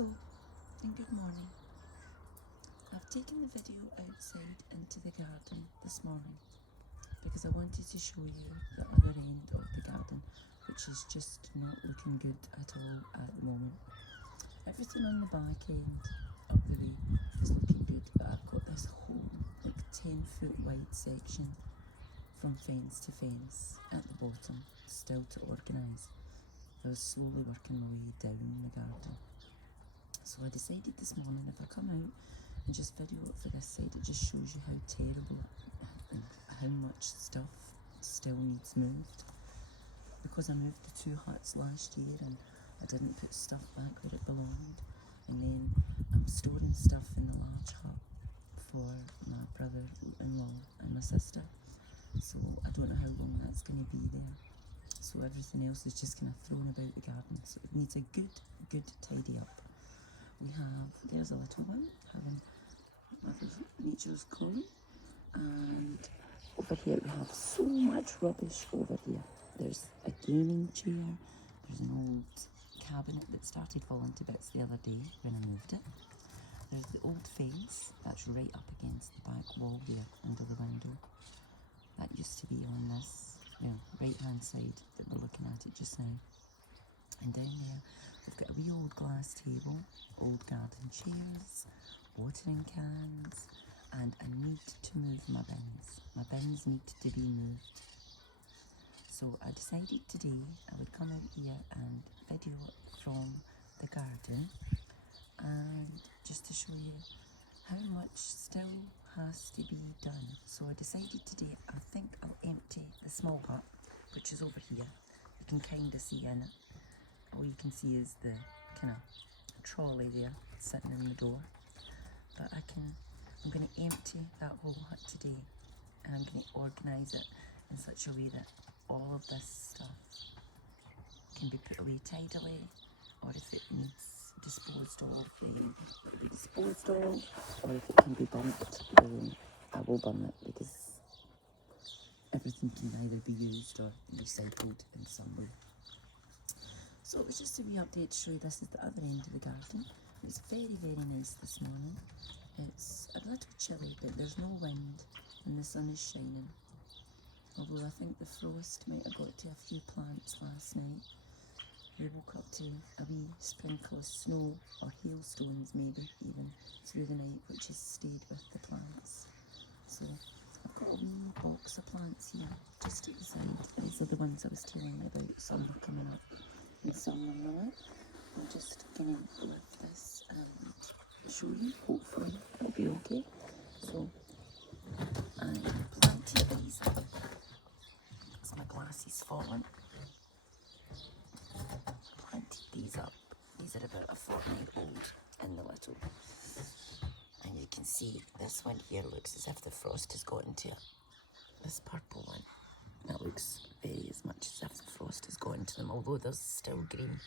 Hello and good morning. I've taken the video outside into the garden this morning because I wanted to show you the other end of the garden, which is just not looking good at all at the moment. Everything on the back end of the way is looking good, but I've got this whole 10-foot wide section from fence to fence at the bottom still to organise. I was slowly working my way down the garden. So I decided this morning if I come out and just video it for this side, it just shows you how terrible and how much stuff still needs moved. Because I moved the 2 huts last year and I didn't put stuff back where it belonged. And then I'm storing stuff in the large hut for my brother-in-law and my sister. So I don't know how long that's going to be there. So everything else is just kind of thrown about the garden. So it needs a good tidy up. We have, there's a little one having Mother Nature's calling, and over here we have so much rubbish over here. There's a gaming chair, there's an old cabinet that started falling to bits the other day when I moved it. There's the old fence that's right up against the back wall there under the window. That used to be on this, right hand side that we're looking at it just now. And down there we've got a wee old glass table, old garden chairs, watering cans, and I need to move my bins. My bins need to be moved. So I decided today I would come out here and video it from the garden, and just to show you how much still has to be done. So I decided today I think I'll empty the small hut, which is over here. You can kind of see in it. All you can see is the kind of trolley there sitting in the door. But I'm going to empty that whole hut today, and I'm going to organise it in such a way that all of this stuff can be put away tidily, or if it needs disposed of, then it'll be disposed of, or if it can be burnt, then I will burn it, because everything can either be used or recycled in some way. So it was just a wee update to show you this is the other end of the garden. It's very nice this morning. It's a little chilly, but there's no wind and the sun is shining. Although I think the frost might have got to a few plants last night. We woke up to a wee sprinkle of snow or hailstones maybe even through the night, which has stayed with the plants. So I've got a wee box of plants here just at the side. These are the ones I was telling you about. Some are coming up and some are not. I'm just going to lift this and show you. Hopefully it'll be okay. So I planted these up because my glass is falling. Planted these up. These are about a fortnight old in the little. And you can see this one here looks as if the frost has gotten to it. This purple one. That looks very as much as if the frost has gotten to them, although there's still green.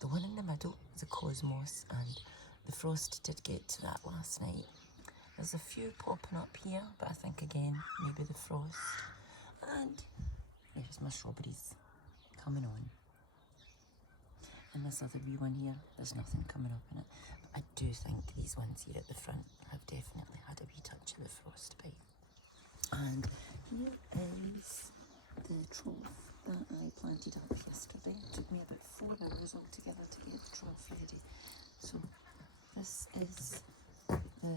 The one in the middle is a cosmos, and the frost did get to that last night. There's a few popping up here, but I think again, maybe the frost. And there's my strawberries coming on. And this other wee one here, there's nothing coming up in it. But I do think these ones here at the front have definitely had a wee touch of the frostbite. And here is the trough that I planted up yesterday. It took me about 4 hours altogether to get the trough ready. So this is the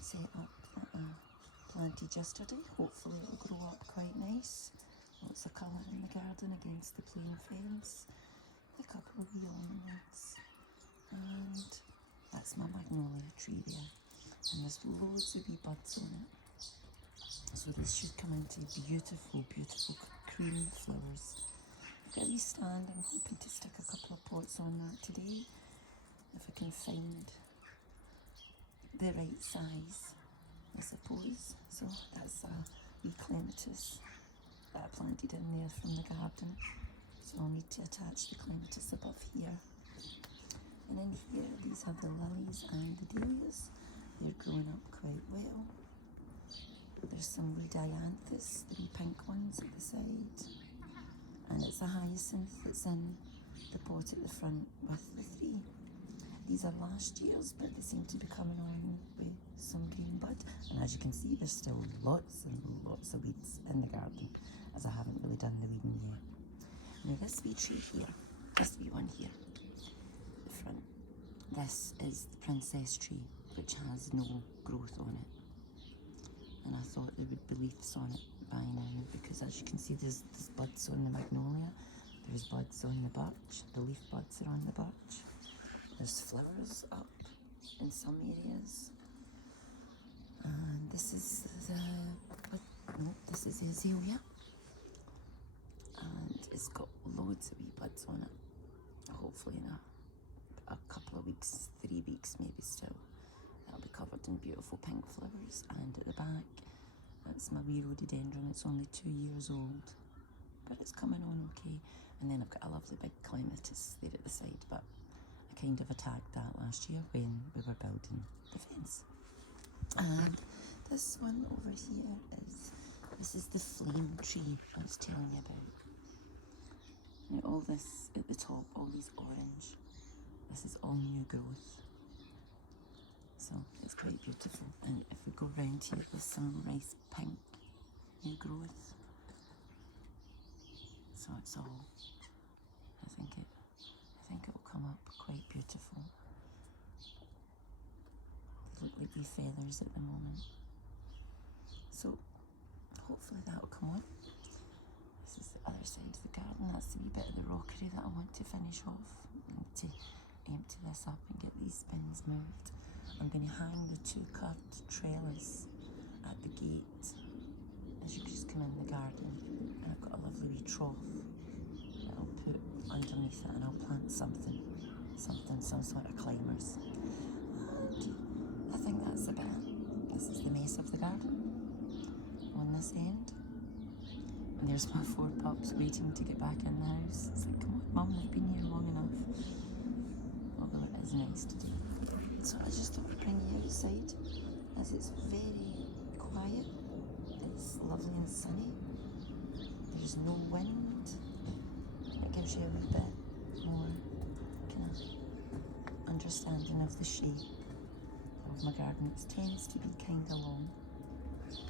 setup that I planted yesterday. Hopefully it will grow up quite nice. Lots of colour in the garden against the plain fence. A couple of wee ornaments. And that's my magnolia tree there. And there's loads of wee buds on it. So this should come into beautiful cream flowers. I've got a wee stand. I'm hoping to stick a couple of pots on that today, if I can find the right size, I suppose. So that's a wee clematis that I planted in there from the garden. So I'll need to attach the clematis above here. And in here, these are the lilies and the dahlias. They're growing up quite well. There's some wee dianthus, the wee pink ones at the side. And it's a hyacinth that's in the pot at the front with the 3. These are last year's, but they seem to be coming on with some green bud. And as you can see, there's still lots and lots of weeds in the garden, as I haven't really done the weeding yet. Now this wee tree here, this wee one here, the front, this is the princess tree, which has no growth on it. And I thought there would be leaves on it by now, because as you can see, there's buds on the magnolia, there's buds on the birch, the leaf buds are on the birch. There's flowers up in some areas. And this is this is the azalea. And it's got loads of wee buds on it. Hopefully in a couple of weeks, 3 weeks maybe still, that'll be covered in beautiful pink flowers. And at the back, that's my wee rhododendron. It's only 2 years old, but it's coming on okay. And then I've got a lovely big clematis there at the side, but I kind of attacked that last year when we were building the fence. And this one over here this is the flame tree I was telling you about. Now all this at the top, all these orange, this is all new growth. So it's quite beautiful. And if we go round here, there's some rice pink new growth. So it's all, I think it will come up quite beautiful. They look like wee feathers at the moment. So hopefully that will come on. This is the other side of the garden. That's the wee bit of the rockery that I want to finish off. I need to empty this up and get these bins moved. I'm going to hang the 2 curved trellis at the gate as you just come in the garden. And I've got a lovely wee trough that I'll put underneath it, and I'll plant some sort of climbers. And I think that's about it. This is the mess of the garden on this end. And there's my 4 pups waiting to get back in the house. It's like, come on, Mum, they've been here long enough. Although it is nice today. So I just thought I'd bring you outside, as it's very quiet. It's lovely and sunny. There's no wind. It gives you a wee bit more kind of understanding of the shape of my garden. It tends to be kind of long.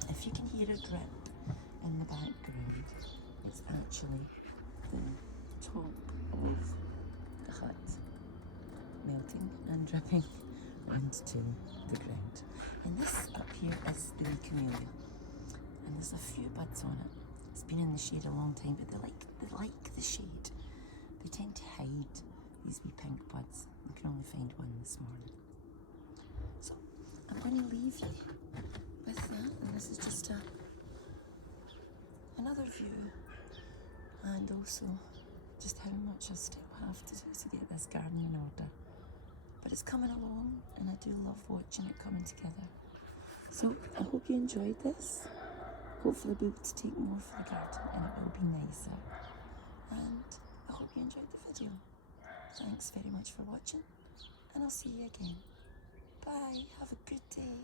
If you can hear a drip in the background, it's actually the top of the hut melting and dripping onto the ground. And this up here is the wee camellia, and there's a few buds on it. It's been in the shade a long time, but they like the shade. They tend to hide these wee pink buds. You can only find one this morning. So I'm going to leave you with that, and this is just another view, and also just how much I still have to do to get this garden in order. But it's coming along, and I do love watching it coming together. So I hope you enjoyed this. Hopefully I'll be able to take more for the garden, and it will be nicer. And I hope you enjoyed the video. Thanks very much for watching, and I'll see you again. Bye, have a good day.